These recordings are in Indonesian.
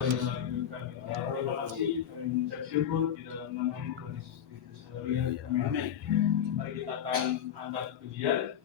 Terima kasih, kami mengucap syukur di dalam nama Tuhan Yesus Kristus. Haleluya. Amin. Mari kita akan angkat pujian.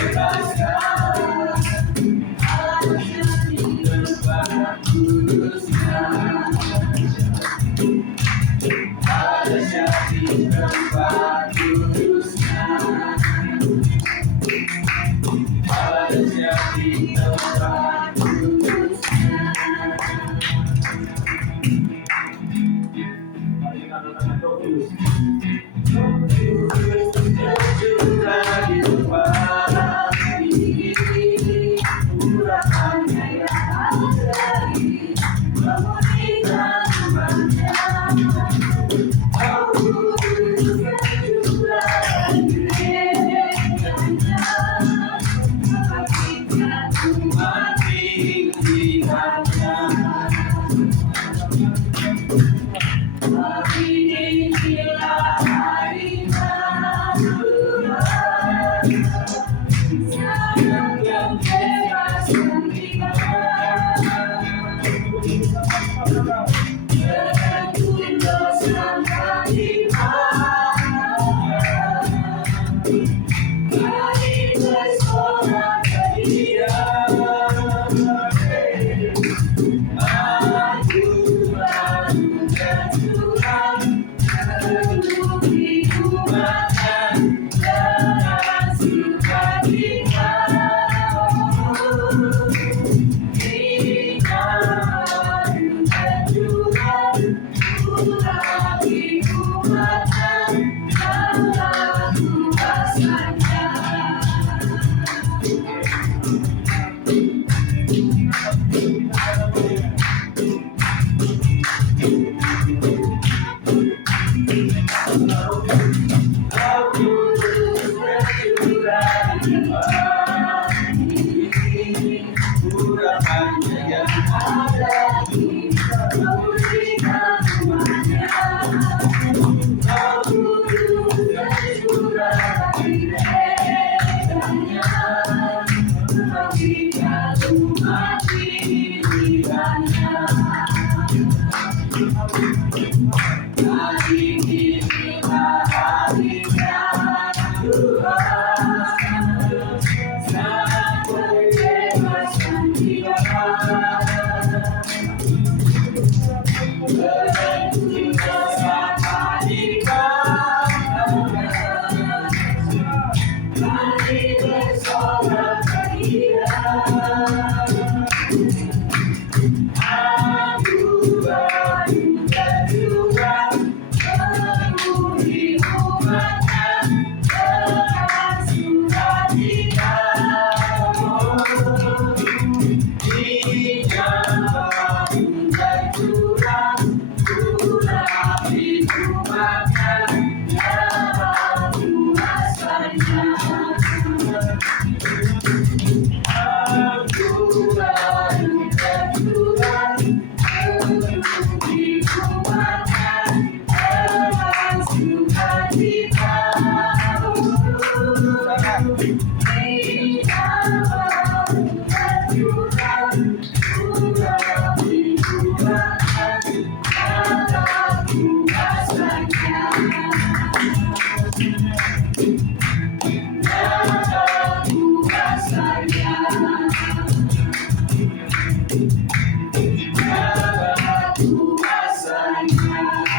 Kita bersorak bersama yang bagus.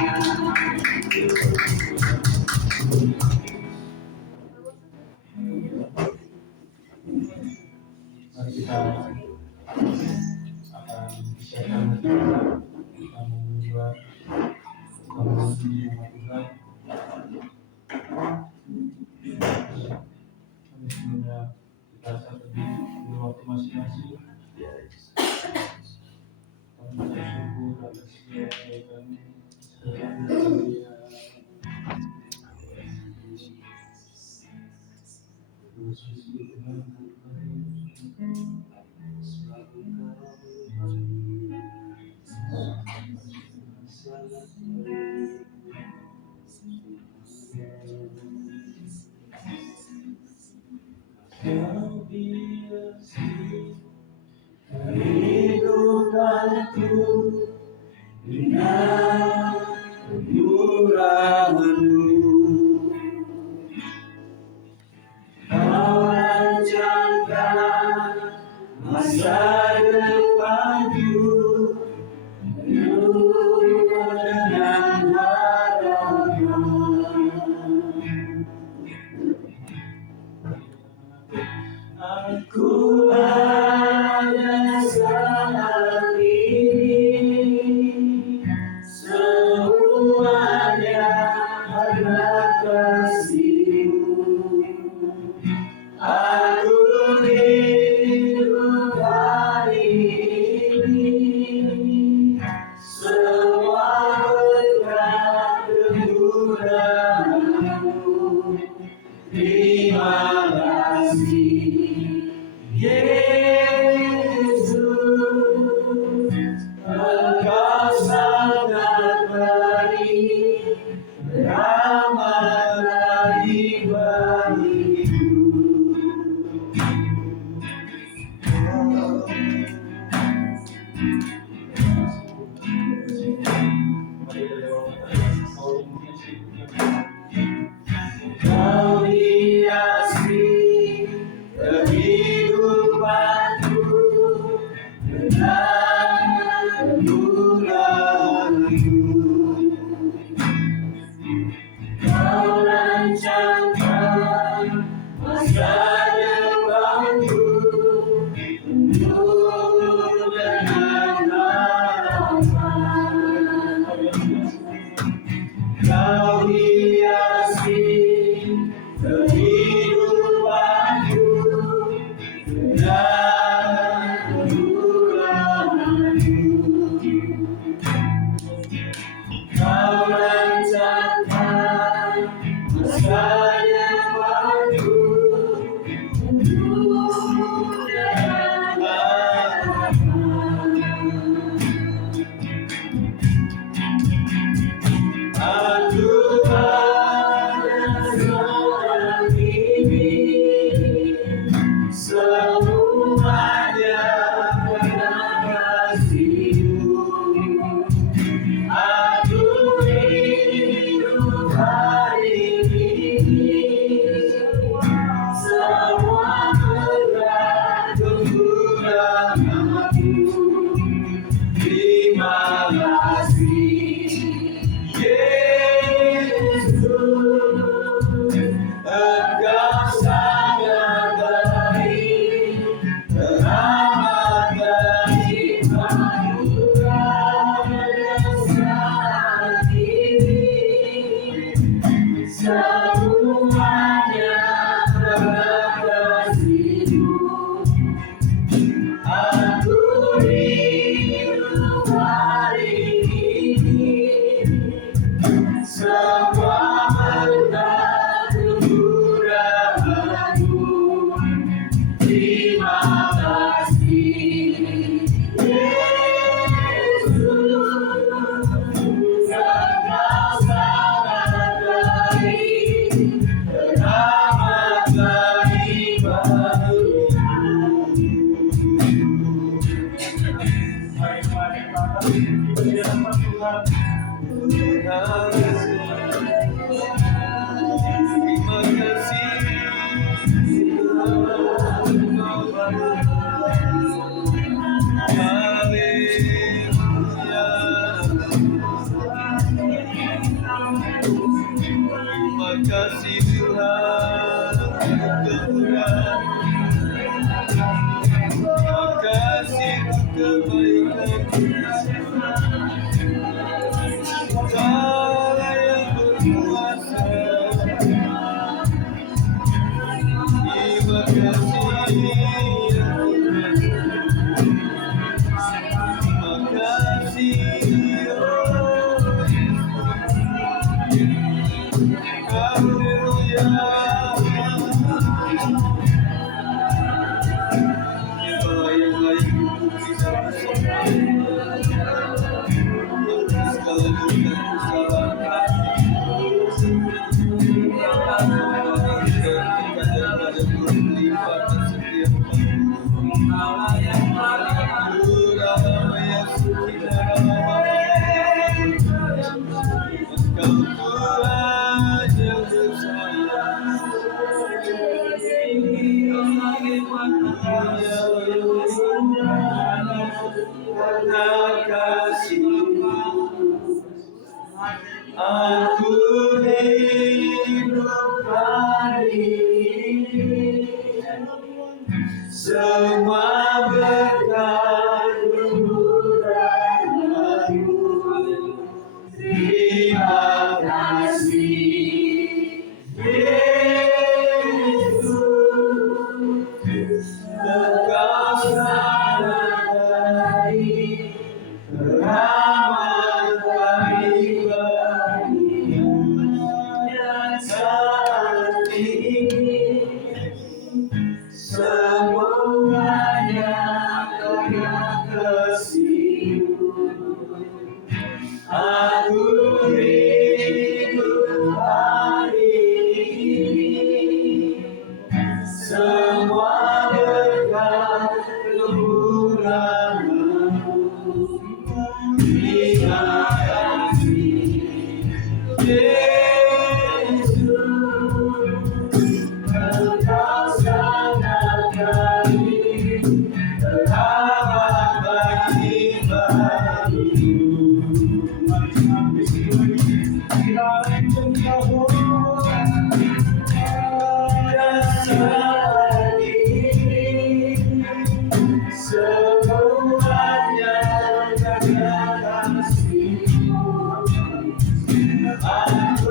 Mari kita akan siapkan kita membuat memuji nama Tuhan. Kami semuanya kita satu di waktu masing-masing. Kami bersyukur atas segala kebaikan kehidupanku dengan kekuranganmu. Kau rancangkan masa depanku penuh dengan harapan. Aku hanya saat ini semuanya karena kasih-Mu. Aku hidup hari ini semua berkat kemurahan-Mu. Terima kasih Yesus, Engkau sangat baik, ramah bagi bagiku. Kau hiasi kehidupanku dengan kemurahan-Mu. Kau rancangkan masa depanku penuh dengan harapan. Kau hiasi kehidupanku dengan kemurahan-Mu. Kau rancangkan masa depanku penuh dengan harapan. Aku hanya seorang ini semuanya karena kasih-Mu. Aku hidup hari ini semua berkat kemurahan-Mu. Terima kasih Yesus, Engkau sangat baik, ramah bagi bagiku. Saat ini semuanya karena kasih-Mu. Aku hidup hari ini semua berkat kemurahan-Mu. Terima kasih Yesus, Engkau sangat baik, ramah bagi bagiku. Mari di hadapan Tuhan. Terima kasih. Haleluya. Terima kasih Tuhan kemurahan, terima kasih kebaikan Allah yang berkuasa. Terima kasih ya Tuhan, terima kasih haleluya. Segala yang layak dipuji dan disembah, segala dosa kesalahan aku hidup hari ini, semua berkat kemurahan-Mu. Terima kasih Yesus, Engkau sangat baik, teramat baik bagiku dan sangat tinggi. Semuanya karena kasih-Mu, aku hidup hari ini, semua berkat kemurahan-Mu. Terima kasih Yesus, Engkau sangat baik, teramat baik bagiku. Dan saat ini semuanya karena kasih-Mu, aku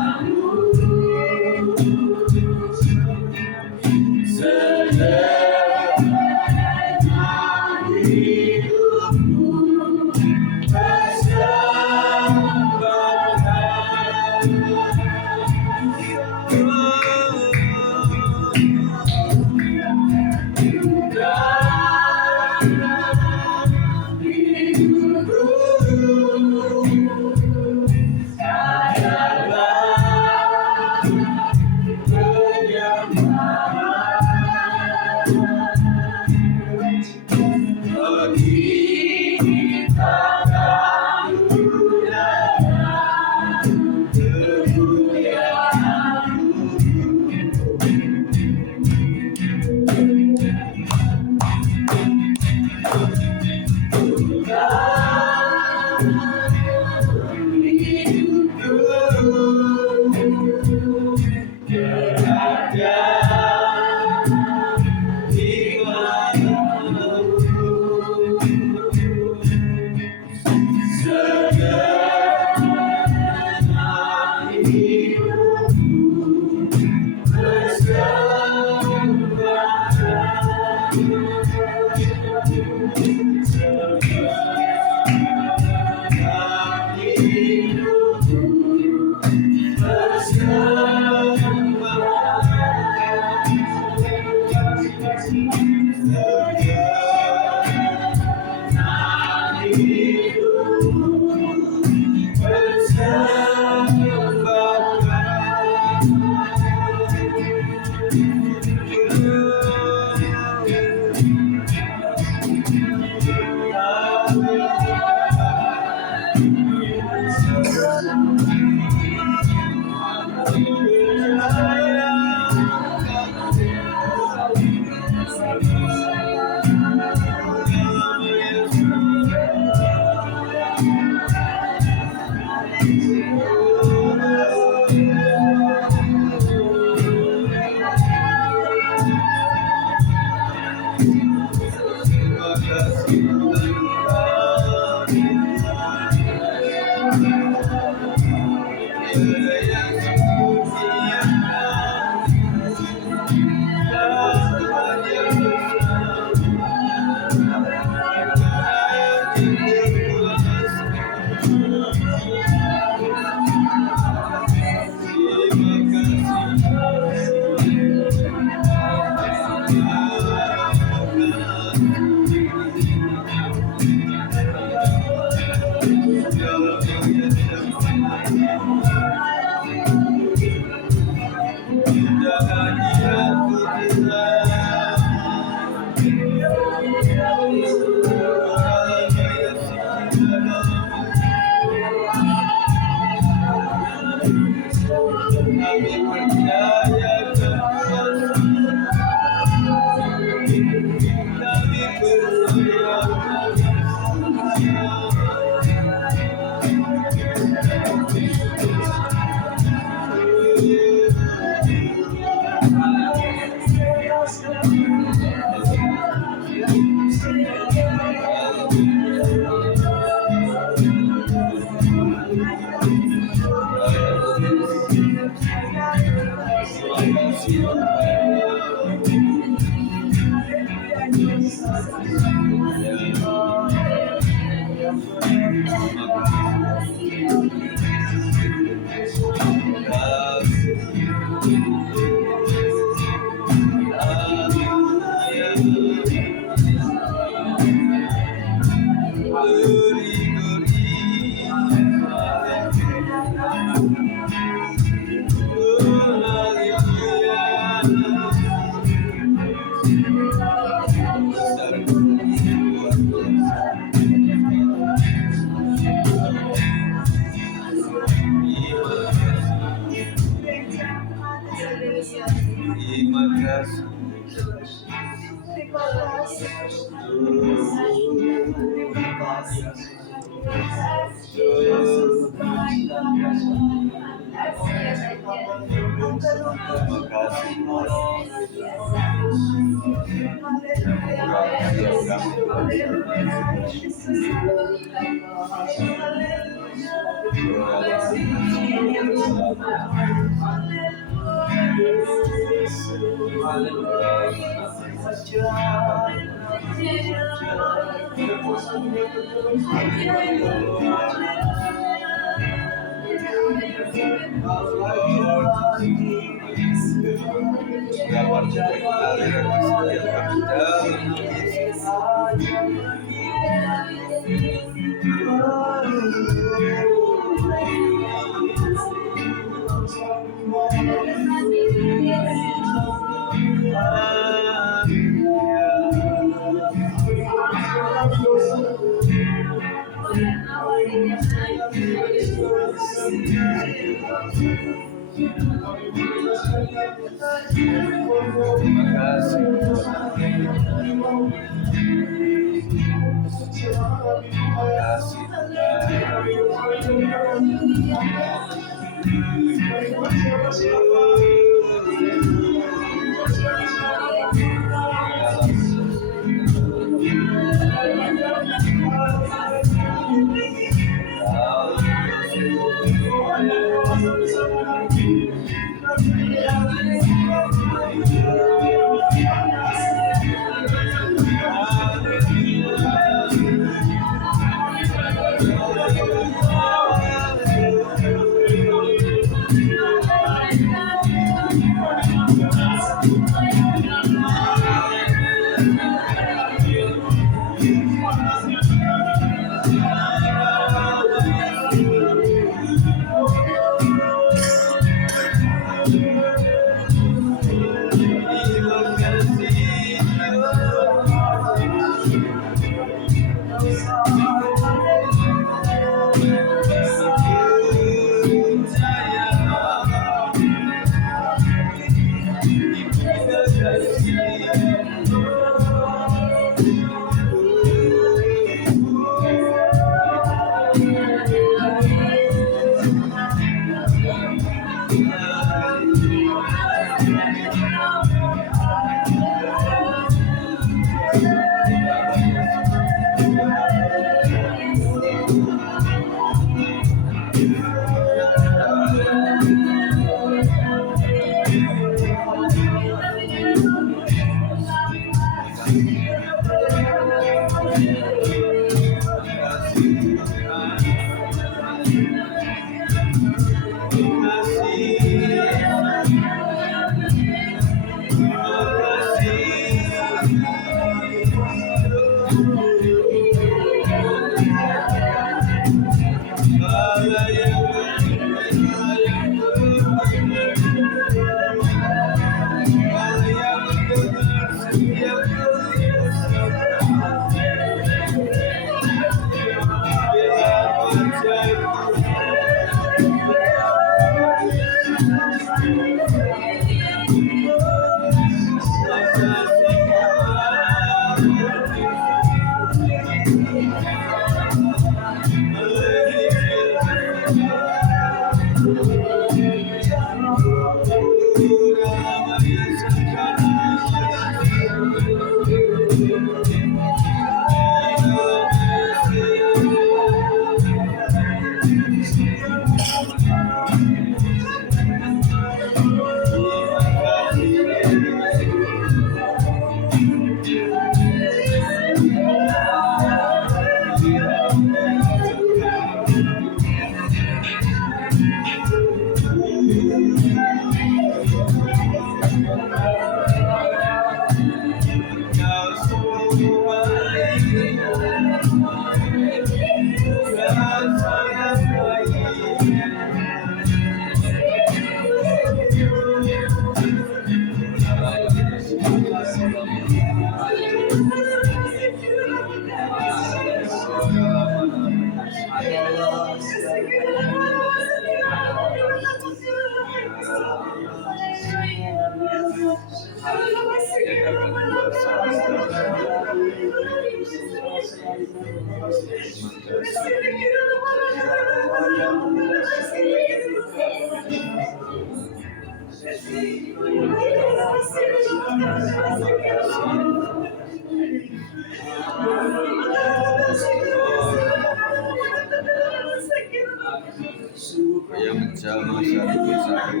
yang menjamah satu persatu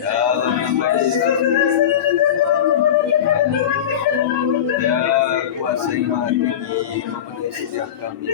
dalam nama Yesus. memenuhi setiap kami.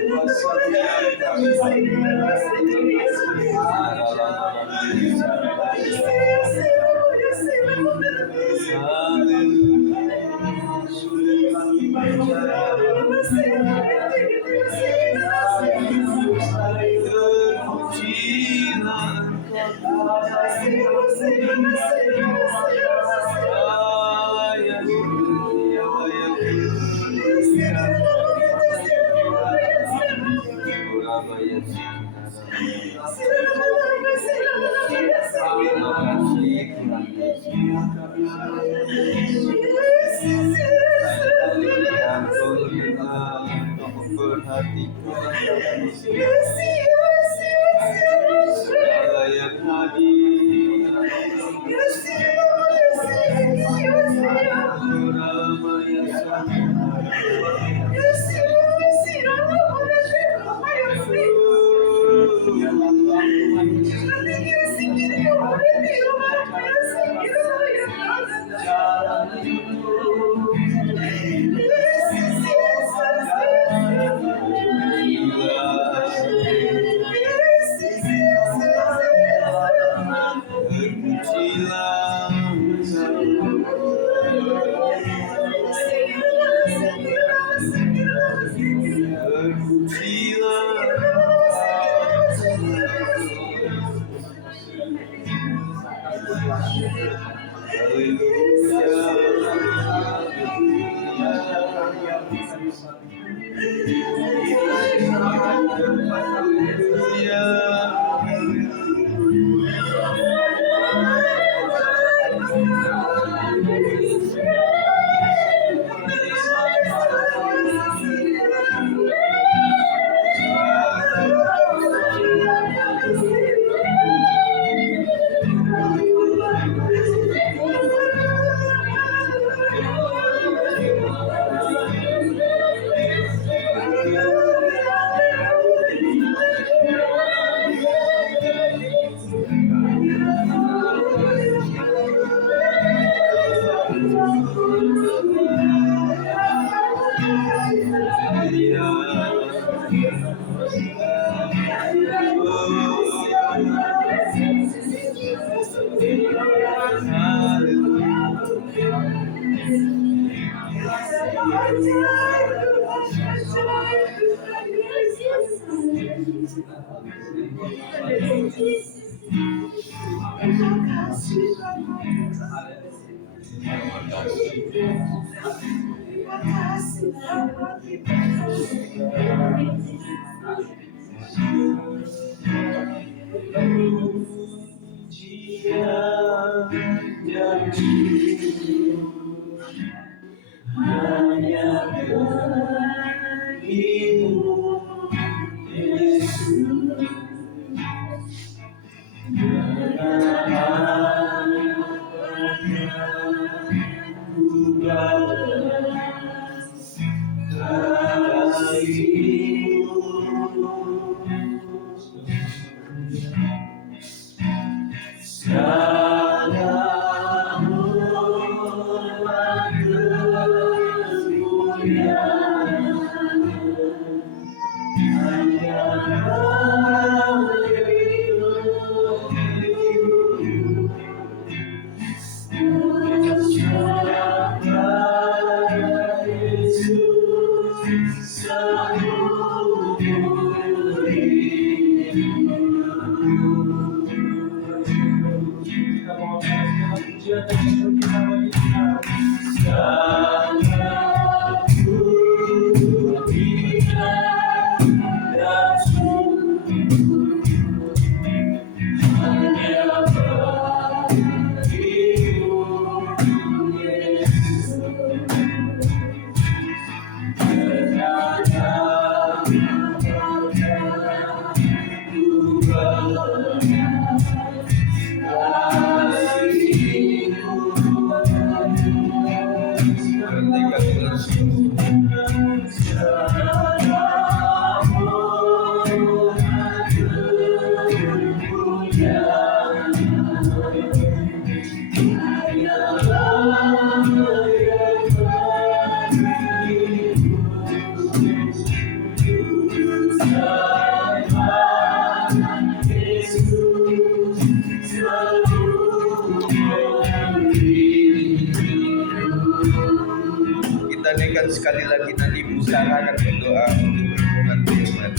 Andaikan sekali lagi nanti Ibu Sarah akan berdoa untuk berhubungan firman.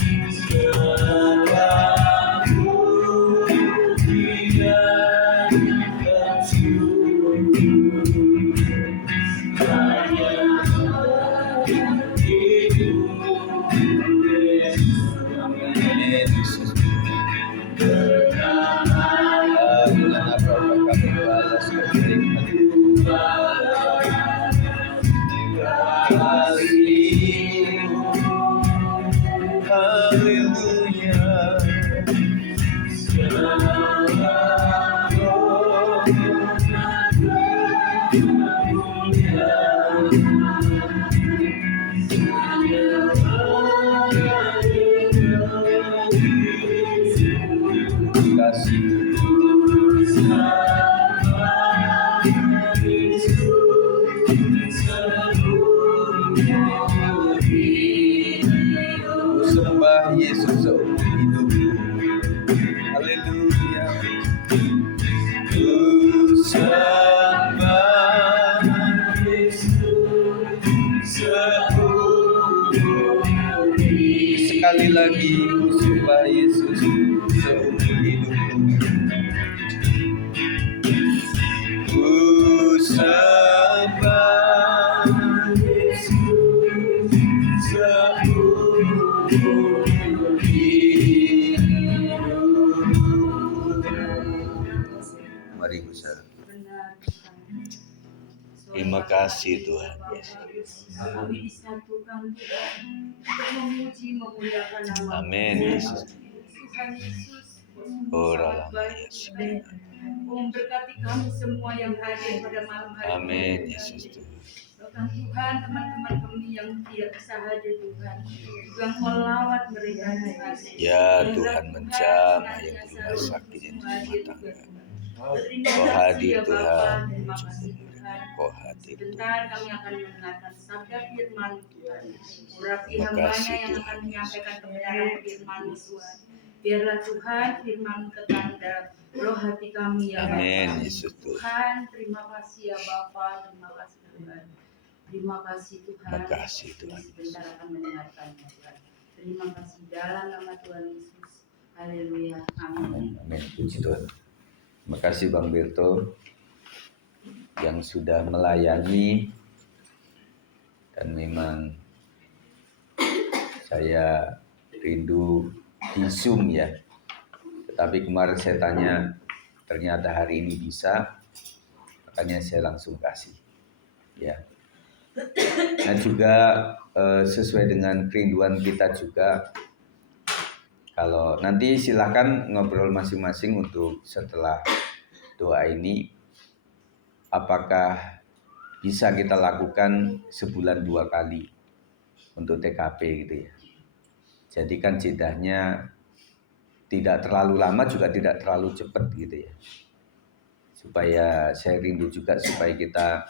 Amin, Yesus. Dengan apa kami balas sembah Yesus seumur hidupku. Haleluya. Ku sembah Yesus seumur hidupku. Sekali lagi ku sembah Yesus seumur hidupku. Ku sembah Yesus seumur hidupku. Mari bersama. Terima kasih Tuhan Yesus. Kami disatukan Tuhan untuk memuji memuliakan nama. Amin Yesus. Tuhan Yesus, Oh, sangat dalam baik. Yesus. Memberkati kami semua yang hadir pada malam hari ini. Amin Yesus Tuhan. Doakan Tuhan teman-teman kami yang tidak bisa hadir Tuhan, juga melawat mereka Tuhan. Ya Tuhan, menjamah yang di rumah sakit, yang di rumah tangga. Kau hadir Tuhan. Terima kasih Tuhan. Kau hadir Tuhan. Sebentar kami akan mendengarkan sabda firman Tuhan. Urapi Terima hambanya kasih, yang Tuhan. akan menyampaikan kebenaran firman Tuhan. Biarlah Tuhan firman ketanda roh hati kami ya Bapa. Amin Yesus Tuhan. Tuhan, terima kasih ya Bapa, terima kasih Tuhan. Terima kasih Tuhan. Terima kasih, Tuhan. Sebentar akan mendengarkannya Tuhan. Terima kasih dalam nama Tuhan Yesus. Haleluya. Amin. Amin. Puji Tuhan. Terima kasih Bang Berto yang sudah melayani, dan memang saya rindu di Zoom ya. Tetapi kemarin saya tanya, ternyata hari ini bisa, makanya saya langsung kasih. Ya. Nah juga sesuai dengan kerinduan kita juga, kalau nanti silakan ngobrol masing-masing untuk setelah doa ini, apakah bisa kita lakukan sebulan 2 kali untuk TKP gitu ya. Jadi kan jedahnya tidak terlalu lama juga tidak terlalu cepat gitu ya. Supaya saya rindu juga supaya kita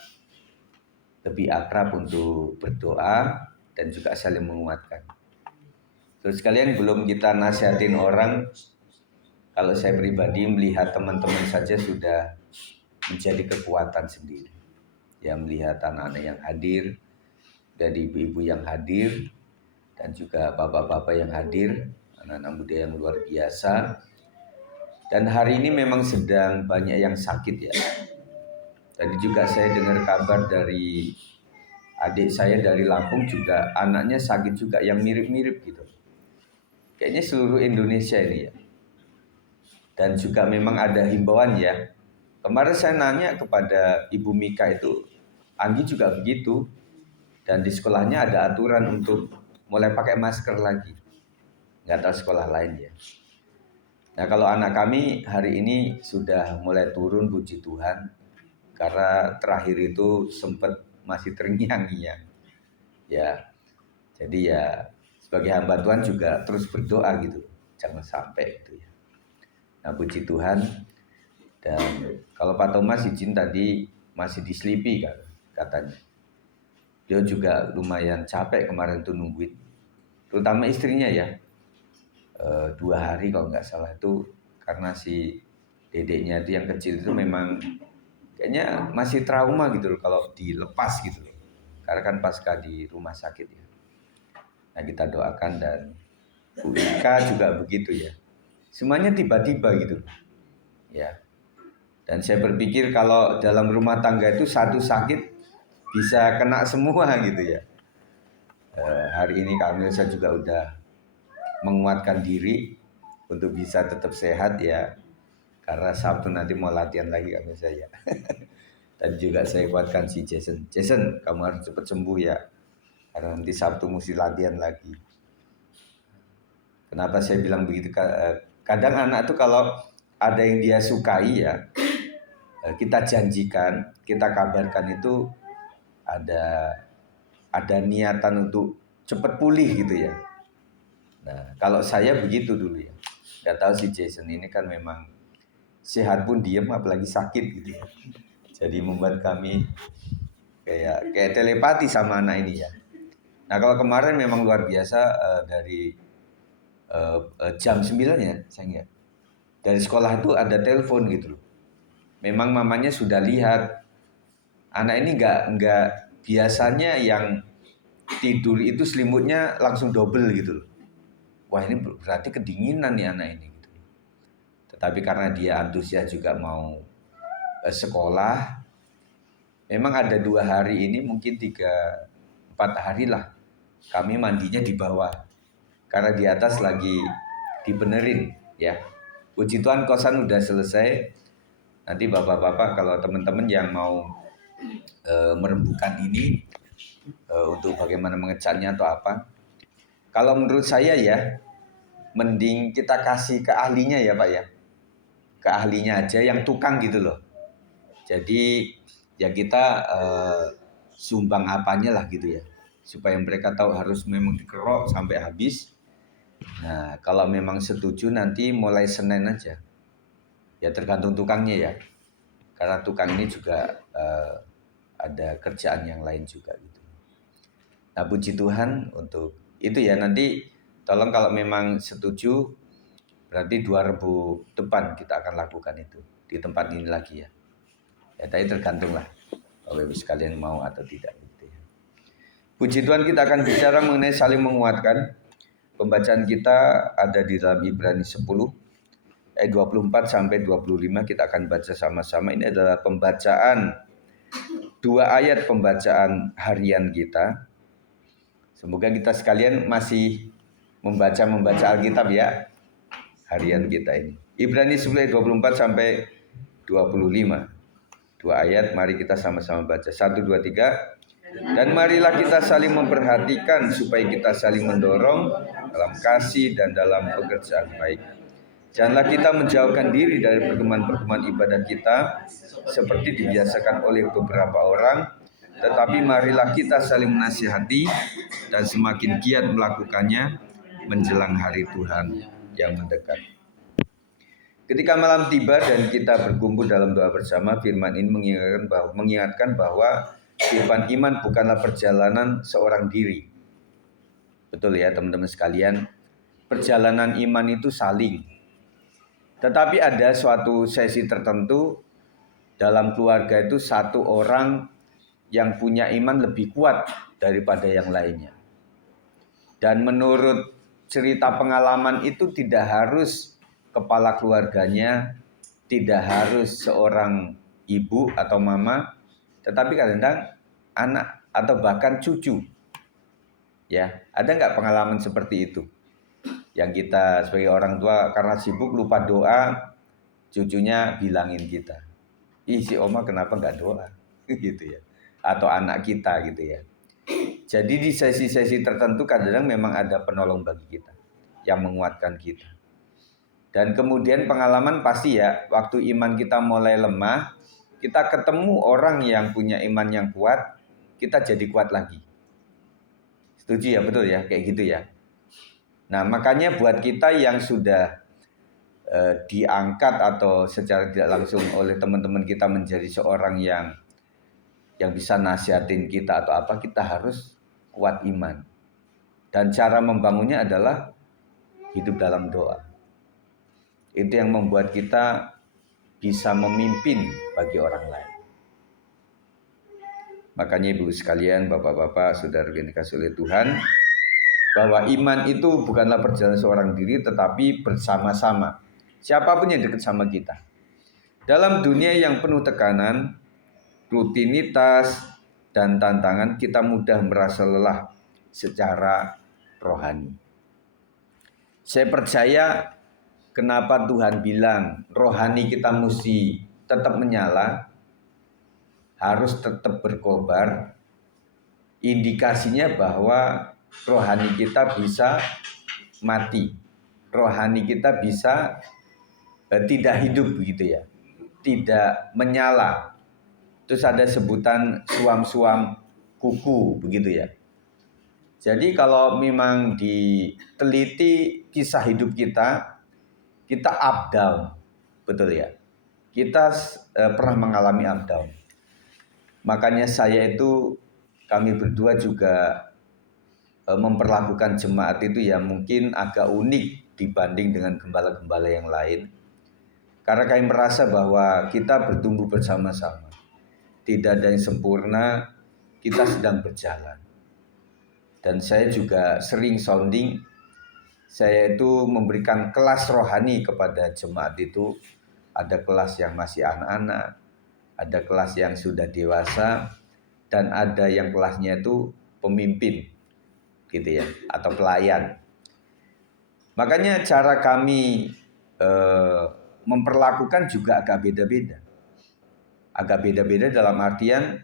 lebih akrab untuk berdoa dan juga saling menguatkan. Terus kalian belum kita nasihatin orang, kalau saya pribadi melihat teman-teman saja sudah menjadi kekuatan sendiri. Ya, melihat anak-anak yang hadir, dari ibu-ibu yang hadir, dan juga bapak-bapak yang hadir, anak-anak muda yang luar biasa. Dan hari ini memang sedang banyak yang sakit ya. Tadi juga saya dengar kabar dari adik saya dari Lampung juga, anaknya sakit juga yang mirip-mirip gitu. Kayaknya seluruh Indonesia ini ya. Dan juga memang ada himbauan ya. Kemarin saya nanya kepada Ibu Mika itu, Anggi juga begitu. Dan di sekolahnya ada aturan untuk mulai pakai masker lagi. Nggak tahu sekolah lain ya. Nah kalau anak kami hari ini sudah mulai turun, puji Tuhan. Karena terakhir itu sempat masih terngiang-ngiang. Ya, jadi ya sebagai hamba Tuhan juga terus berdoa gitu. Jangan sampai gitu ya. Nah puji Tuhan. Dan kalau Pak Thomas izin tadi masih di Sleepy kan katanya. Dia juga lumayan capek kemarin tuh nungguin. Terutama istrinya ya. 2 hari kalau nggak salah itu karena si dedeknya itu yang kecil itu memang kayaknya masih trauma gitu loh kalau dilepas gitu loh. karena kan pasca di rumah sakit ya. Nah kita doakan, dan Bu Ika juga begitu ya. Semuanya tiba-tiba gitu ya. Dan saya berpikir kalau dalam rumah tangga itu satu sakit bisa kena semua gitu ya. Hari ini Kak Milsa juga udah menguatkan diri untuk bisa tetap sehat ya. Karena Sabtu nanti mau latihan lagi Kak Milsa ya. Dan juga saya kuatkan si Jason. Jason, kamu harus cepat sembuh ya. Karena nanti Sabtu mesti latihan lagi. Kenapa saya bilang begitu? Kadang anak tuh kalau ada yang dia sukai ya, kita janjikan, kita kabarkan itu ada niatan untuk cepat pulih gitu ya. Nah, kalau saya begitu dulu ya. Gak tahu si Jason ini kan memang sehat pun diem, apalagi sakit gitu ya. Jadi membuat kami kayak telepati sama anak ini ya. Nah kalau kemarin memang luar biasa, dari jam 9 ya sayang ya. Dari sekolah itu ada telepon gitu loh. Memang mamanya sudah lihat. Anak ini nggak biasanya yang tidur itu selimutnya langsung double gitu loh. Wah ini berarti kedinginan nih anak ini gitu. Tetapi karena dia antusias juga mau sekolah, memang ada 2 hari ini, mungkin 3-4 hari lah kami mandinya di bawah. Karena di atas lagi dibenerin ya. Puji Tuhan kosan udah selesai. Nanti bapak-bapak kalau teman-teman yang mau merembukan ini untuk bagaimana mengecatnya atau apa. Kalau menurut saya ya, mending kita kasih ke ahlinya ya Pak ya. Ke ahlinya aja yang tukang gitu loh. Jadi ya kita sumbang apanya lah gitu ya. Supaya mereka tahu harus memang dikerok sampai habis. Nah, kalau memang setuju nanti mulai Senin aja. Ya tergantung tukangnya ya. Karena tukang ini juga ada kerjaan yang lain juga gitu. Nah, puji Tuhan untuk itu ya. Nanti tolong kalau memang setuju, berarti 2 Rebu depan kita akan lakukan itu di tempat ini lagi ya. Ya, tapi tergantung lah Bapak Ibu sekalian mau atau tidak gitu ya. Puji Tuhan, kita akan bicara mengenai saling menguatkan. Pembacaan kita ada di dalam Ibrani 10 ayat 24 sampai 25. Kita akan baca sama-sama. Ini adalah pembacaan 2 ayat pembacaan harian kita. Semoga kita sekalian masih membaca Alkitab ya, harian kita ini. Ibrani 10 ayat 24 sampai 25. 2 ayat, mari kita sama-sama baca. 1, 2, 3. Dan marilah kita saling memperhatikan supaya kita saling mendorong dalam kasih dan dalam pekerjaan baik. Janganlah kita menjauhkan diri dari pertemuan-pertemuan ibadah kita seperti dibiasakan oleh beberapa orang, tetapi marilah kita saling menasihati dan semakin giat melakukannya menjelang hari Tuhan yang mendekat. Ketika malam tiba dan kita berkumpul dalam doa bersama, firman ini mengingatkan bahwa kehidupan iman bukanlah perjalanan seorang diri. Betul ya teman-teman sekalian, perjalanan iman itu saling. Tetapi ada suatu sesi tertentu dalam keluarga itu satu orang yang punya iman lebih kuat daripada yang lainnya. Dan menurut cerita pengalaman itu tidak harus kepala keluarganya, tidak harus seorang ibu atau mama, tetapi kadang-kadang anak atau bahkan cucu. Ya, ada nggak pengalaman seperti itu? Yang kita sebagai orang tua karena sibuk lupa doa, cucunya bilangin kita, ih si oma kenapa nggak doa? Gitu ya. Atau anak kita gitu ya. Jadi di sesi-sesi tertentu kadang-kadang memang ada penolong bagi kita, yang menguatkan kita. Dan kemudian pengalaman pasti ya, waktu iman kita mulai lemah, kita ketemu orang yang punya iman yang kuat, kita jadi kuat lagi. Setuju ya, betul ya, kayak gitu ya. Nah makanya buat kita yang sudah diangkat atau secara tidak langsung oleh teman-teman kita menjadi seorang yang bisa nasihatin kita atau apa, kita harus kuat iman. Dan cara membangunnya adalah hidup dalam doa. Itu yang membuat kita bisa memimpin bagi orang lain. Makanya ibu sekalian, bapak-bapak, saudara yang dikasih oleh Tuhan, bahwa iman itu bukanlah perjalanan seorang diri tetapi bersama-sama. Siapapun yang dekat sama kita. Dalam dunia yang penuh tekanan, rutinitas, dan tantangan, kita mudah merasa lelah secara rohani. Saya percaya kenapa Tuhan bilang rohani kita mesti tetap menyala, harus tetap berkobar. Indikasinya bahwa rohani kita bisa mati, rohani kita bisa tidak hidup begitu ya, tidak menyala. Terus ada sebutan suam-suam kuku begitu ya. Jadi kalau memang diteliti kisah hidup kita up down, betul ya. Kita pernah mengalami up down. Makanya kami berdua juga memperlakukan jemaat itu ya mungkin agak unik dibanding dengan gembala-gembala yang lain. Karena kami merasa bahwa kita bertumbuh bersama-sama. Tidak ada yang sempurna, kita sedang berjalan. Dan saya juga sering sounding, saya itu memberikan kelas rohani kepada jemaat itu. Ada kelas yang masih anak-anak, ada kelas yang sudah dewasa, dan ada yang kelasnya itu pemimpin, gitu ya, atau pelayan. Makanya cara kami memperlakukan juga agak beda-beda. Agak beda-beda dalam artian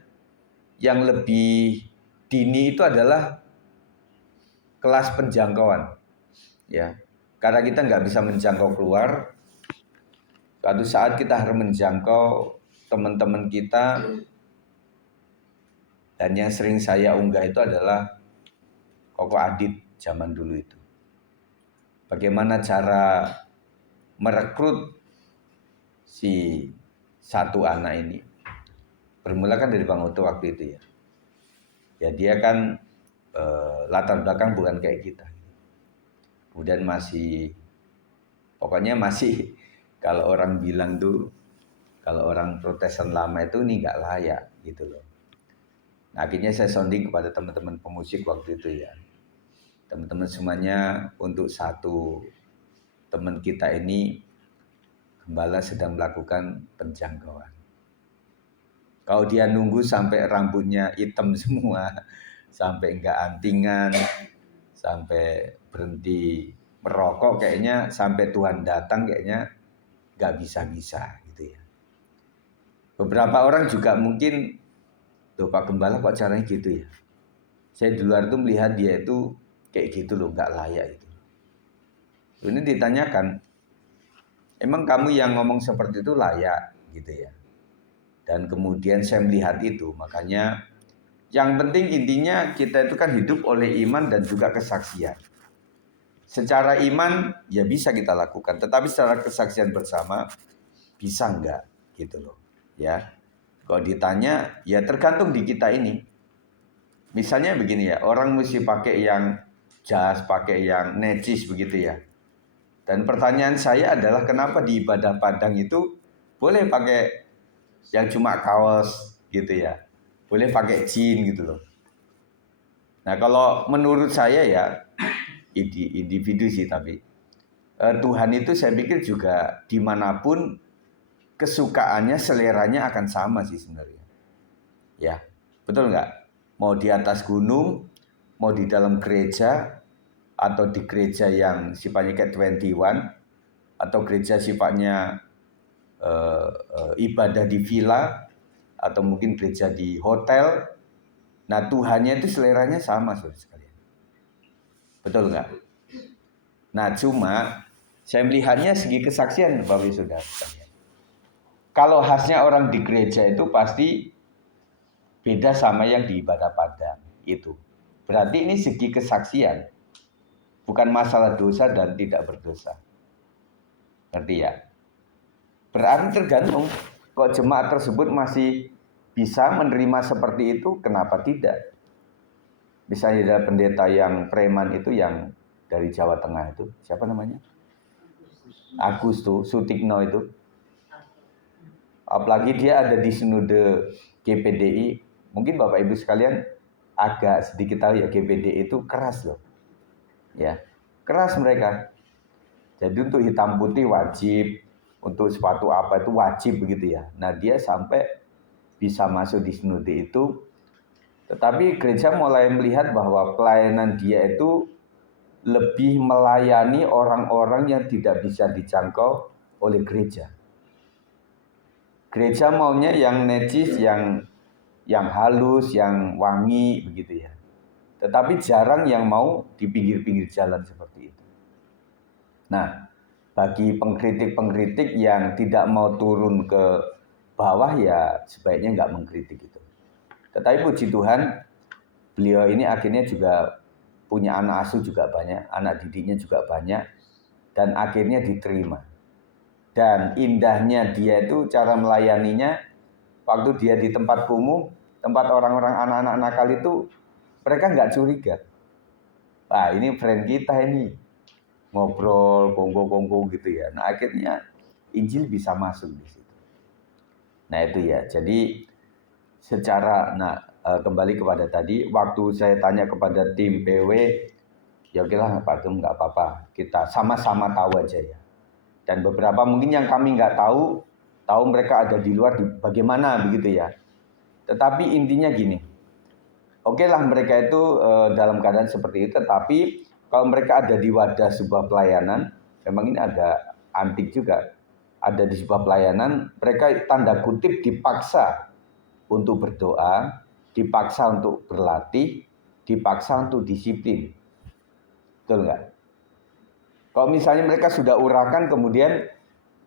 yang lebih dini itu adalah kelas penjangkauan, ya. Karena kita nggak bisa menjangkau keluar, suatu saat kita harus menjangkau teman-teman kita. Dan yang sering saya unggah itu adalah Koko Adit zaman dulu itu. Bagaimana cara merekrut si satu anak ini. Bermula kan dari Bang Oto waktu itu ya. Ya dia kan latar belakang bukan kayak kita. Kemudian pokoknya masih kalau orang bilang tuh, kalau orang Protestan lama itu nih nggak layak gitu loh. Nah, akhirnya saya sounding kepada teman-teman pemusik waktu itu ya. Teman-teman semuanya, untuk satu teman kita ini, gembala sedang melakukan penjangkauan. Kalau dia nunggu sampai rambutnya hitam semua, sampai enggak antingan, sampai berhenti merokok, kayaknya sampai Tuhan datang kayaknya enggak bisa-bisa gitu ya. Beberapa orang juga mungkin, tuh Pak Gembala kok caranya gitu ya. Saya di luar itu melihat dia itu kayak gitu loh, enggak layak itu. Ini ditanyakan, emang kamu yang ngomong seperti itu layak gitu ya. Dan kemudian saya melihat itu, makanya yang penting intinya kita itu kan hidup oleh iman dan juga kesaksian. Secara iman ya bisa kita lakukan, tetapi secara kesaksian bersama bisa enggak gitu loh ya. Kalau ditanya ya tergantung di kita ini. Misalnya begini ya, orang mesti pakai yang jas, pakai yang necis begitu ya. Dan pertanyaan saya adalah kenapa di ibadah Padang itu boleh pakai yang cuma kaos gitu ya, boleh pakai jeans gitu loh. Nah kalau menurut saya ya, individu sih, tapi Tuhan itu saya pikir juga dimanapun kesukaannya, seleranya akan sama sih sebenarnya. Ya, betul nggak? Mau di atas gunung, mau di dalam gereja, atau di gereja yang sifatnya kayak 21, atau gereja sifatnya ibadah di villa, atau mungkin gereja di hotel. Nah Tuhannya itu seleranya sama saudara sekalian. Betul nggak? Nah cuma saya melihatnya segi kesaksian Bapak Ibu Saudara sekalian. Kalau khasnya orang di gereja itu pasti beda sama yang di ibadah Padang itu. Berarti ini segi kesaksian, bukan masalah dosa dan tidak berdosa. Ngerti ya? Berarti tergantung, kok jemaat tersebut masih bisa menerima seperti itu, kenapa tidak? Misalnya ada pendeta yang preman itu, yang dari Jawa Tengah itu, siapa namanya? Agus tuh, Sutikno itu. Apalagi dia ada di sinode GPDI, Mungkin Bapak Ibu sekalian agak sedikit tahu ya, GPD itu keras loh. Ya, keras mereka. Jadi untuk hitam putih wajib, untuk sepatu apa itu wajib begitu ya. Nah dia sampai bisa masuk di sinode itu, tetapi gereja mulai melihat bahwa pelayanan dia itu lebih melayani orang-orang yang tidak bisa dijangkau oleh gereja. Gereja maunya yang necis, yang halus, yang wangi begitu ya. Tetapi jarang yang mau di pinggir-pinggir jalan seperti itu. Nah, bagi pengkritik-pengkritik yang tidak mau turun ke bawah ya sebaiknya nggak mengkritik itu. Tetapi puji Tuhan, beliau ini akhirnya juga punya anak asuh juga banyak, anak didiknya juga banyak, dan akhirnya diterima. Dan indahnya dia itu cara melayaninya, waktu dia di tempat kumuh, tempat orang-orang anak-anak nakal itu, mereka nggak curiga. Wah ini friend kita ini, ngobrol, kongko-kongko gitu ya. Nah akhirnya Injil bisa masuk di situ. Nah itu ya, jadi secara, kembali kepada tadi, waktu saya tanya kepada tim PW, ya oke lah Pak Tum nggak apa-apa, kita sama-sama tahu aja ya. Dan beberapa mungkin yang kami nggak tahu mereka ada di luar bagaimana begitu ya. Tetapi intinya gini, oke lah mereka itu dalam keadaan seperti itu, tetapi kalau mereka ada di wadah sebuah pelayanan, memang ini agak antik juga. Ada di sebuah pelayanan, mereka tanda kutip dipaksa untuk berdoa, dipaksa untuk berlatih, dipaksa untuk disiplin. Betul nggak? Kalau misalnya mereka sudah urahkan kemudian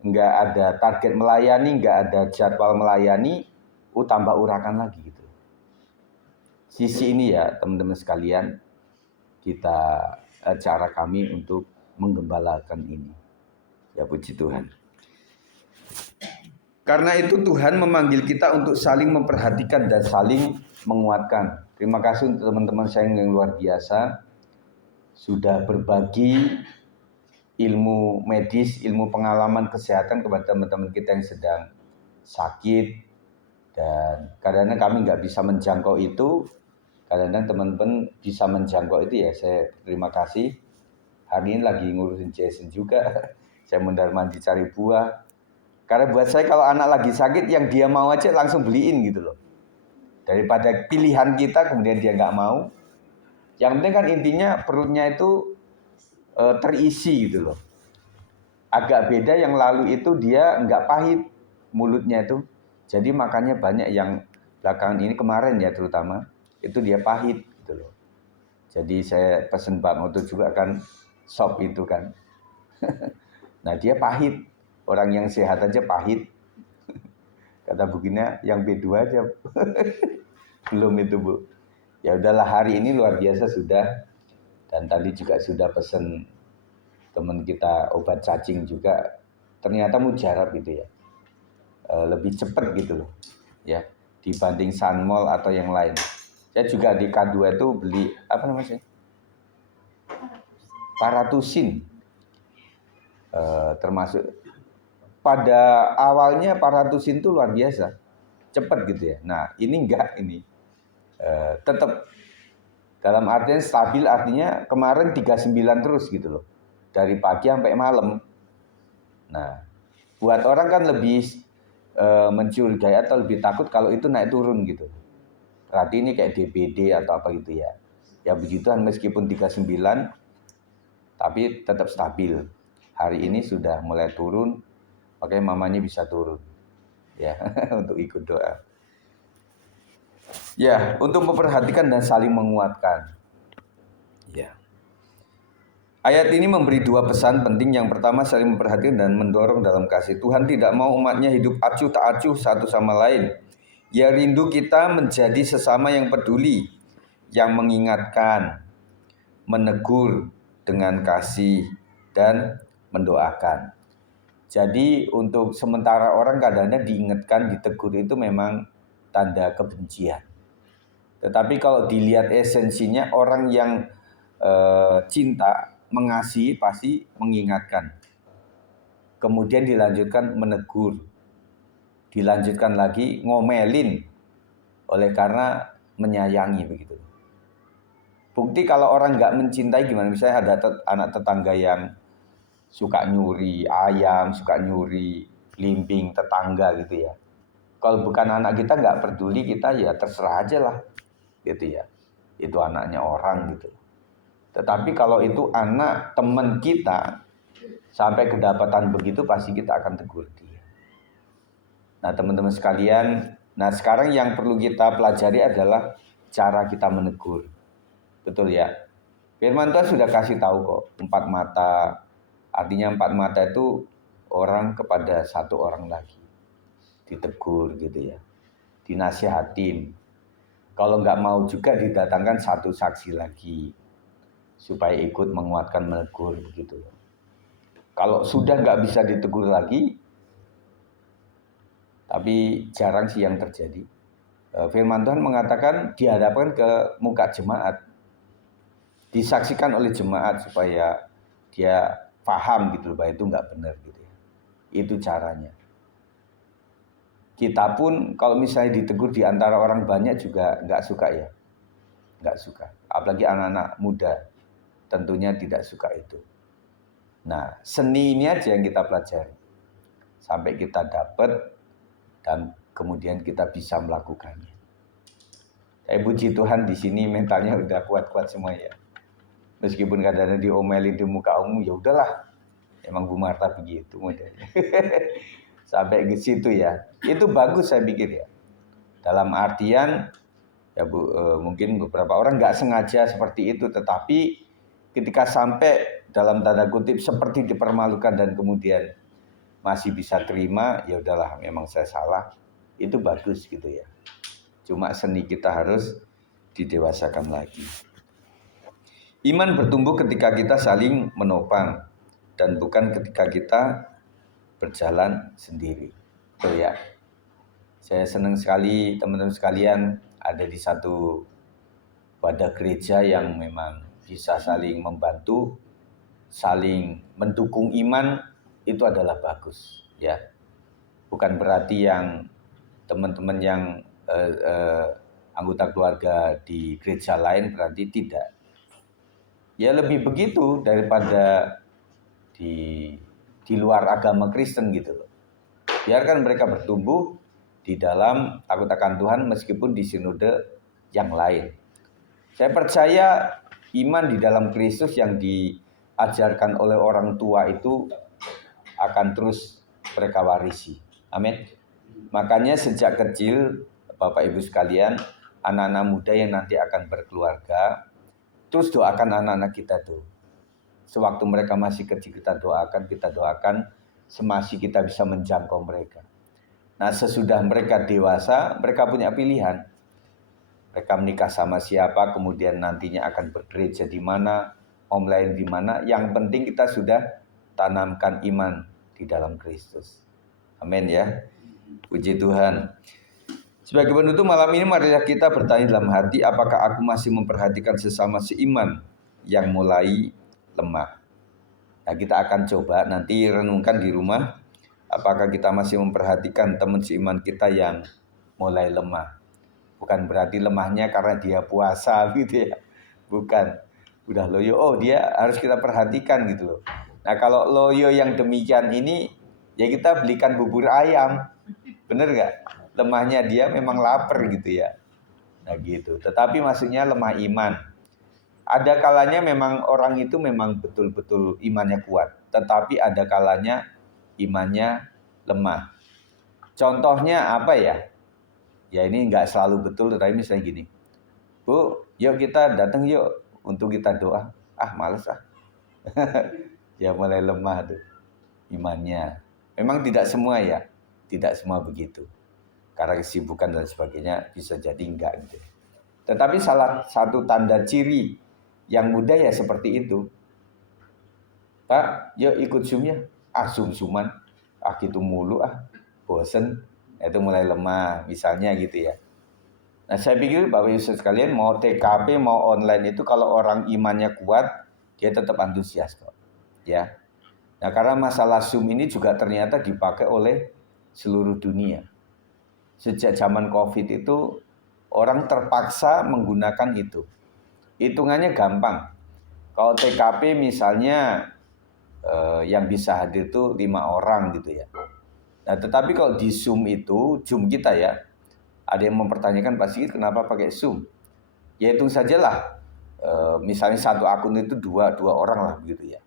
nggak ada target melayani, nggak ada jadwal melayani, tambah urahkan lagi gitu. Sisi ini ya teman-teman sekalian, kita cara kami untuk menggembalakan ini. Ya puji Tuhan. Karena itu Tuhan memanggil kita untuk saling memperhatikan dan saling menguatkan. Terima kasih untuk teman-teman saya yang luar biasa sudah berbagi ilmu medis, ilmu pengalaman kesehatan kepada teman-teman kita yang sedang sakit. Dan kadang-kadang kami nggak bisa menjangkau itu, kadang-kadang teman-teman bisa menjangkau itu ya. Saya terima kasih. Hari ini lagi ngurusin Jason juga. Saya mondar-mandir cari buah. Karena buat saya kalau anak lagi sakit yang dia mau aja langsung beliin gitu loh. Daripada pilihan kita kemudian dia nggak mau. Yang penting kan intinya perutnya itu terisi gitu loh. Agak beda yang lalu itu dia nggak pahit mulutnya itu. Jadi makanya banyak yang belakangan ini kemarin ya terutama itu dia pahit gitu loh. Jadi saya pesen Pak Moto juga kan sop itu kan. Nah dia pahit. Orang yang sehat aja pahit. Kata begini yang B2 aja. Belum itu Bu. Ya udahlah hari ini luar biasa sudah. Dan tadi juga sudah pesen teman kita obat cacing juga, ternyata mujarab gitu ya, lebih cepat gitu loh ya dibanding Sunmol atau yang lain. Saya juga di K2 itu beli apa namanya Paratusin, termasuk pada awalnya Paratusin itu luar biasa cepat gitu ya. Nah ini enggak, ini tetap dalam artian stabil, artinya kemarin 39 terus gitu loh. Dari pagi sampai malam. Nah, buat orang kan lebih mencurigai atau lebih takut kalau itu naik turun gitu. Berarti ini kayak DBD atau apa gitu ya. Ya begituan meskipun 39 tapi tetap stabil. Hari ini sudah mulai turun, makanya mamanya bisa turun. Ya, untuk ikut doa. Ya, untuk memperhatikan dan saling menguatkan. Ya. Ayat ini memberi dua pesan penting. Yang pertama, saling memperhatikan dan mendorong dalam kasih. Tuhan tidak mau umatnya hidup acuh tak acuh satu sama lain. Ia rindu kita menjadi sesama yang peduli, yang mengingatkan, menegur dengan kasih, dan mendoakan. Jadi untuk sementara orang kadang-kadang diingatkan, ditegur itu memang tanda kebencian. Tetapi kalau dilihat esensinya, orang yang cinta, mengasihi pasti mengingatkan. Kemudian dilanjutkan menegur. Dilanjutkan lagi ngomelin. oleh karena menyayangi begitu. Bukti kalau orang nggak mencintai gimana? Misalnya ada anak tetangga yang suka nyuri ayam, suka nyuri limbing tetangga gitu ya. Kalau bukan anak kita nggak peduli, kita ya terserah aja lah gitu ya. Itu anaknya orang gitu. Tetapi kalau itu anak teman kita sampai kedapatan begitu pasti kita akan tegur dia. Nah teman-teman sekalian, nah sekarang yang perlu kita pelajari adalah cara kita menegur. Betul ya? Firman Tuhan sudah kasih tahu kok, 4 mata. Artinya 4 mata itu orang kepada 1 orang lagi. Ditegur gitu ya. Dinasihatin. Kalau nggak mau juga didatangkan 1 saksi lagi. Supaya ikut menguatkan menegur begitu. Kalau sudah nggak bisa ditegur lagi, tapi jarang sih yang terjadi. Firman Tuhan mengatakan dihadapkan ke muka jemaat. Disaksikan oleh jemaat supaya dia paham gitu bahwa itu nggak benar gitu ya. Itu caranya. Kita pun kalau misalnya ditegur di antara orang banyak juga nggak suka ya. Nggak suka. Apalagi anak-anak muda tentunya tidak suka itu. Nah, seni ini aja yang kita pelajari. Sampai kita dapat dan kemudian kita bisa melakukannya. Puji Tuhan di sini mentalnya udah kuat-kuat semua ya. Meskipun kadang-kadang diomelin di muka umum, ya udahlah. Emang Bu Marta begitu modelnya. Sampai ke situ ya. Itu bagus saya pikir ya. Dalam artian ya Bu, mungkin beberapa orang nggak sengaja seperti itu, tetapi ketika sampai dalam tanda kutip seperti dipermalukan dan kemudian masih bisa terima, ya udahlah memang saya salah. Itu bagus gitu ya. Cuma seni kita harus didewasakan lagi. Iman bertumbuh ketika kita saling menopang dan bukan ketika kita berjalan sendiri. Betul ya. Saya senang sekali teman-teman sekalian ada di satu wadah gereja yang memang bisa saling membantu, saling mendukung iman, itu adalah bagus ya. Bukan berarti yang teman-teman yang anggota keluarga di gereja lain berarti tidak. Ya lebih begitu daripada di luar agama Kristen gitu loh. Biarkan mereka bertumbuh di dalam takut akan Tuhan meskipun di sinode yang lain. Saya percaya iman di dalam Kristus yang diajarkan oleh orang tua itu akan terus mereka warisi. Amin. Makanya sejak kecil Bapak Ibu sekalian, anak-anak muda yang nanti akan berkeluarga, terus doakan anak-anak kita tuh. Sewaktu mereka masih kecil kita doakan semasih kita bisa menjangkau mereka. Nah sesudah mereka dewasa, mereka punya pilihan. Mereka menikah sama siapa, kemudian nantinya akan bergereja di mana, online di mana. Yang penting kita sudah tanamkan iman di dalam Kristus. Amin ya. Puji Tuhan. Sebagai penutup malam ini marilah kita bertanya dalam hati, apakah aku masih memperhatikan sesama seiman yang mulai lemah. Nah kita akan coba nanti renungkan di rumah, apakah kita masih memperhatikan teman seiman kita yang mulai lemah. Bukan berarti lemahnya karena dia puasa gitu ya. Bukan. Udah loyo, oh dia harus kita perhatikan gitu loh. Nah kalau loyo yang demikian ini, ya kita belikan bubur ayam. Bener gak? Lemahnya dia memang lapar gitu ya. Nah gitu. Tetapi maksudnya lemah iman. Ada kalanya memang orang itu memang betul-betul imannya kuat. Tetapi ada kalanya imannya lemah. Contohnya apa ya? Ya ini nggak selalu betul, tetapi misalnya gini. Bu, yuk kita datang yuk untuk kita doa. Ah males ah. Ya mulai lemah tuh imannya. Memang tidak semua ya. Tidak semua begitu. Karena kesibukan dan sebagainya bisa jadi enggak gitu. Tetapi salah satu tanda ciri yang muda ya seperti itu. Pak, yuk ikut Zoom ya. Ah Zoom-Zooman. Ah gitu mulu ah. Bosen. Itu mulai lemah misalnya gitu ya. Nah saya pikir Bapak Ibu sekalian mau TKP mau online itu kalau orang imannya kuat dia tetap antusias kok. Ya. Nah karena masalah Zoom ini juga ternyata dipakai oleh seluruh dunia. Sejak zaman COVID itu orang terpaksa menggunakan itu. Hitungannya gampang. Kalau TKP misalnya yang bisa hadir itu 5 orang gitu ya. Nah, tetapi kalau di Zoom itu, Zoom kita ya, ada yang mempertanyakan pasti kenapa pakai Zoom. Ya hitung sajalah, misalnya satu akun itu dua orang lah begitu ya.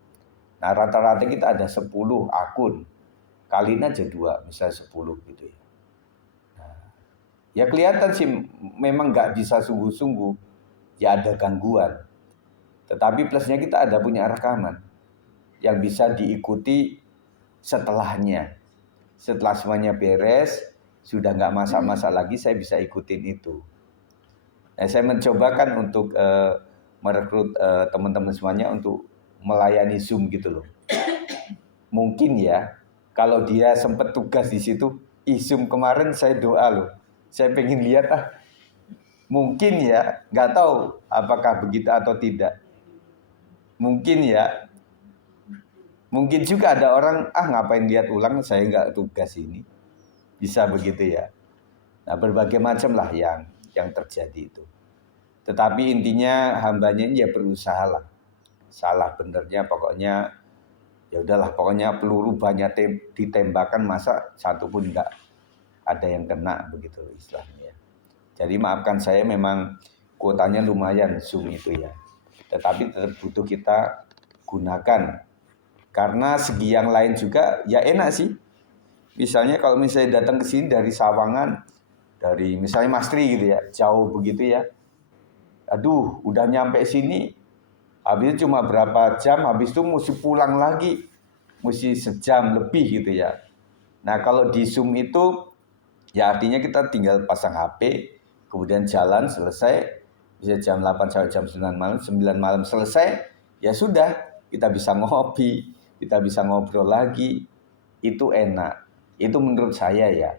Nah rata-rata kita ada 10 akun, kaliin aja 2, misalnya 10 gitu ya. Nah, ya kelihatan sih memang nggak bisa sungguh-sungguh, ya ada gangguan. Tetapi plusnya kita ada punya rekaman yang bisa diikuti setelahnya. Setelah semuanya beres, sudah nggak masak-masak lagi, saya bisa ikutin itu. Nah, saya mencobakan untuk merekrut teman-teman semuanya untuk melayani Zoom gitu loh. Mungkin ya, kalau dia sempat tugas di situ, Zoom kemarin saya doa loh. Saya pengen lihat mungkin ya, nggak tahu apakah begitu atau tidak. Mungkin ya, mungkin juga ada orang, ngapain lihat ulang, saya nggak tugas ini. Bisa begitu ya. Nah, berbagai macam lah yang terjadi itu. Tetapi intinya hambanya ini ya berusaha lah. Salah benernya pokoknya ya udahlah, pokoknya peluru banyak ditembakkan, masa satu pun enggak ada yang kena begitu istilahnya. Jadi maafkan saya, memang kuotanya lumayan Zoom itu ya. Tetapi tetap butuh kita gunakan. Karena segi yang lain juga ya enak sih. Misalnya kalau misalnya datang ke sini dari Sawangan, dari misalnya Mas Tri gitu ya, jauh begitu ya. Aduh, udah nyampe sini, habis cuma berapa jam, habis itu mesti pulang lagi, mesti sejam lebih gitu ya. Nah kalau di Zoom itu, ya artinya kita tinggal pasang HP, kemudian jalan selesai, bisa jam 8 sampai jam 9 malam, 9 malam selesai, ya sudah, kita bisa ngopi, kita bisa ngobrol lagi, itu enak. Itu menurut saya ya,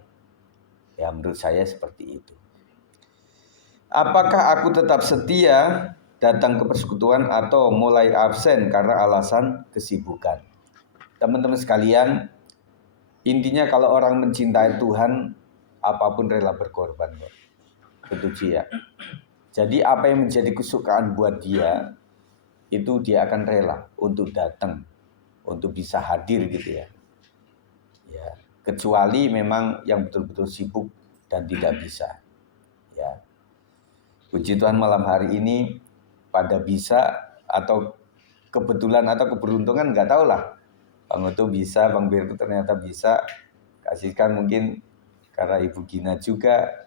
menurut saya seperti itu. Apakah aku tetap setia datang ke persekutuan atau mulai absen karena alasan kesibukan? Teman-teman sekalian, intinya kalau orang mencintai Tuhan, apapun rela berkorban. Betul ya. Jadi apa yang menjadi kesukaan buat dia, itu dia akan rela untuk datang, untuk bisa hadir gitu ya. Ya, kecuali memang yang betul-betul sibuk dan tidak bisa. Ya. Puji Tuhan malam hari ini pada bisa, atau kebetulan atau keberuntungan nggak tahu lah. Bang Oto bisa, Bang Berto ternyata bisa. Kasihkan mungkin karena Ibu Gina juga,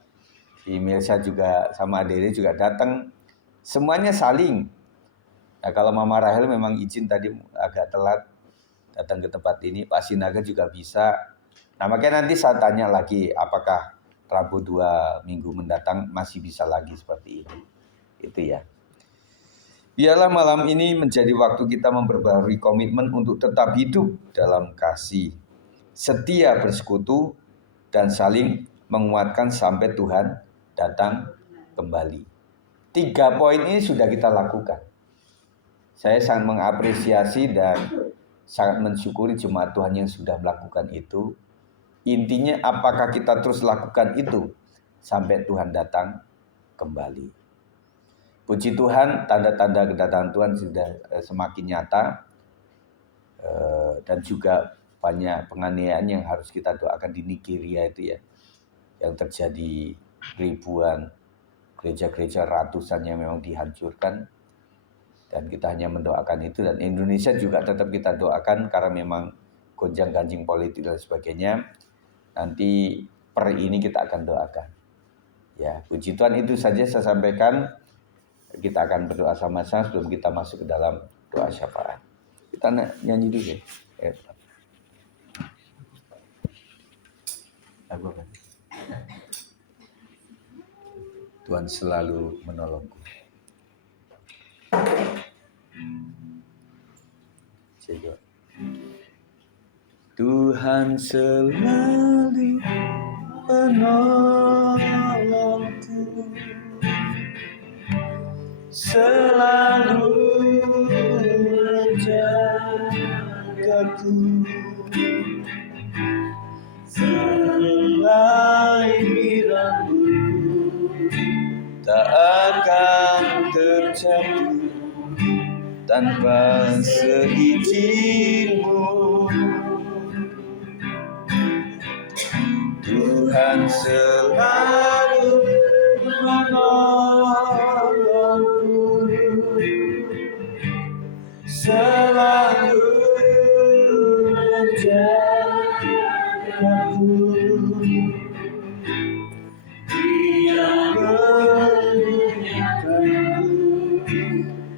Melsa juga sama Adere juga datang. Semuanya saling. Nah kalau Mama Rahel memang izin tadi agak telat datang ke tempat ini, Pak Sinaga juga bisa. Nah makanya nanti saya tanya lagi apakah Rabu 2 minggu mendatang masih bisa lagi seperti ini. Itu ya. Biarlah malam ini menjadi waktu kita memperbarui komitmen untuk tetap hidup dalam kasih, setia bersekutu, dan saling menguatkan sampai Tuhan datang kembali. 3 poin ini sudah kita lakukan. Saya sangat mengapresiasi dan sangat mensyukuri jemaat Tuhan yang sudah melakukan itu. Intinya apakah kita terus lakukan itu sampai Tuhan datang kembali. Puji Tuhan, tanda-tanda kedatangan Tuhan sudah semakin nyata. Dan juga banyak penganiayaan yang harus kita doakan di Nigeria itu ya. Yang terjadi ribuan, gereja-gereja ratusan yang memang dihancurkan. Dan kita hanya mendoakan itu. Dan Indonesia juga tetap kita doakan karena memang gonjang-ganjing politik dan sebagainya. Nanti per ini kita akan doakan. Ya, puji Tuhan, itu saja saya sampaikan. Kita akan berdoa sama-sama sebelum kita masuk ke dalam doa syafaat. Kita nyanyi dulu ya. Tuhan selalu menolongku. Coba. Tuhan selalu menolongku, selalu menjagaku, selain diramu terjatuh tanpa seizin-Mu. Tuhan selalu menolongku, selalu menjagaku. Dia melindungiku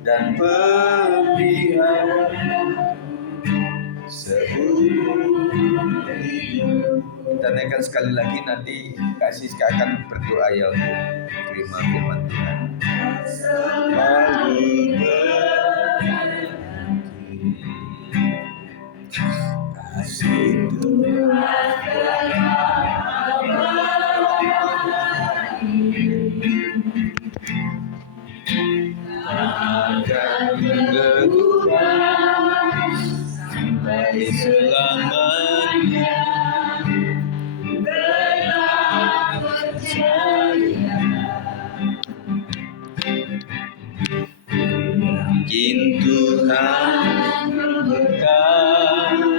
dan pelihara seumur hidup. Kita naikkan sekali lagi, nanti Kak Siska akan berdoa ya untuk terima firman Tuhan. Selalu berbagi kasih Tuhan akan berubah sampai selamanya. Tetap percaya, yakin Tuhan memberkati.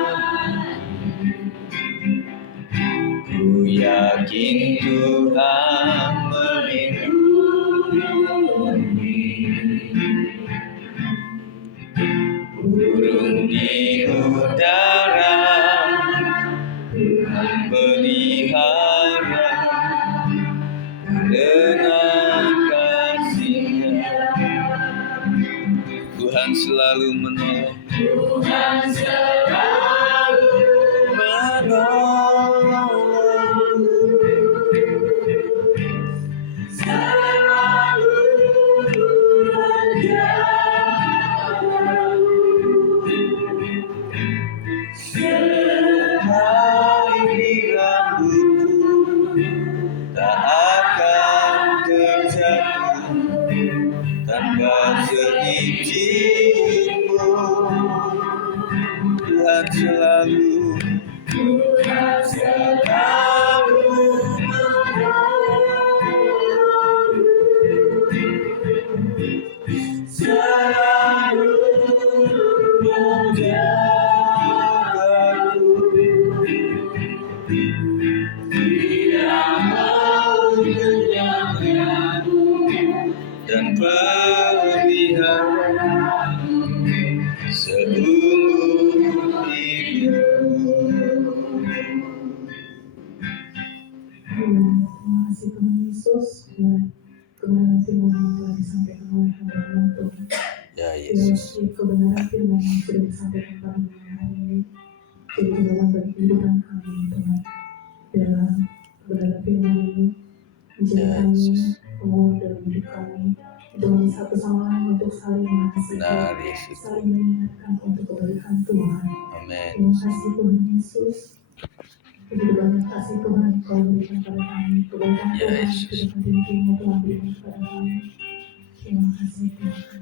Ku yakin Tuhan melindungi. Burung di udara Tuhan pelihara karena kasih-Nya. Tuhan selalu menolong. Tuhan selalu menolongku, selalu sehelai rambutku tak akan terjatuh tanpa seizin-Mu. Tuhan selalu selalu menjagaku. Dia melindungiku dan pelihara seumur hidupku. Terima kasih Tuhan Yesus buat kebenaran firman yang telah disampaikan oleh hamba-Mu Tuhan. Ya Yesus. Kebenaran firman yang sudah disampaikan pada malam hari ini jadi pedoman bagi kehidupan kami Tuhan. Dalam kebenaran firman ini menjadi kami penguat dalam hidup kami, untuk satu sama lain untuk saling mengasihi, saling mengingatkan untuk kebaikan Tuhan. Amin. Terima kasih Tuhan Yesus. Begitu banyak kasih Tuhan Kau berikan pada kami, kebaikan Tuhan, kehidupan diri Tuhan telah berikan kepada kami. Terima kasih Tuhan.